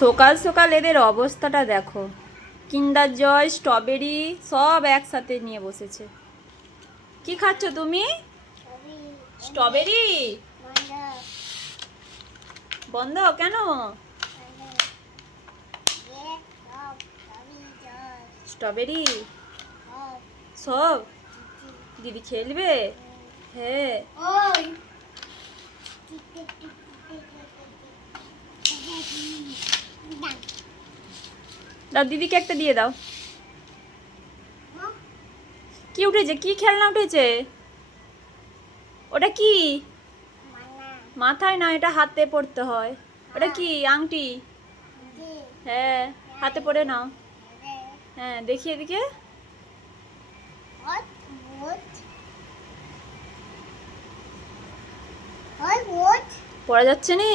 সকাল সকাল এদের অবস্থাটা দেখো। কিন্ডার জয়, স্ট্রবেরি সব একসাথে নিয়ে বসেছে। কি খাচ্ছ তুমি? স্ট্রবেরি? বন্ধ কেন? স্ট্রবেরি সব দিদি খেলবে? হ্যাঁ। দাও, দিদিকে একটা দিয়ে দাও। কি উঠেছে? কি খেলনা উঠেছে? ওটা কি? মাথায় না, এটা হাতে পড়তে হয়। ওটা কি? আংটি? হ্যাঁ, হাতে পড়ে নাও। হ্যাঁ, দেখি এদিকে। পড়া যাচ্ছে নি?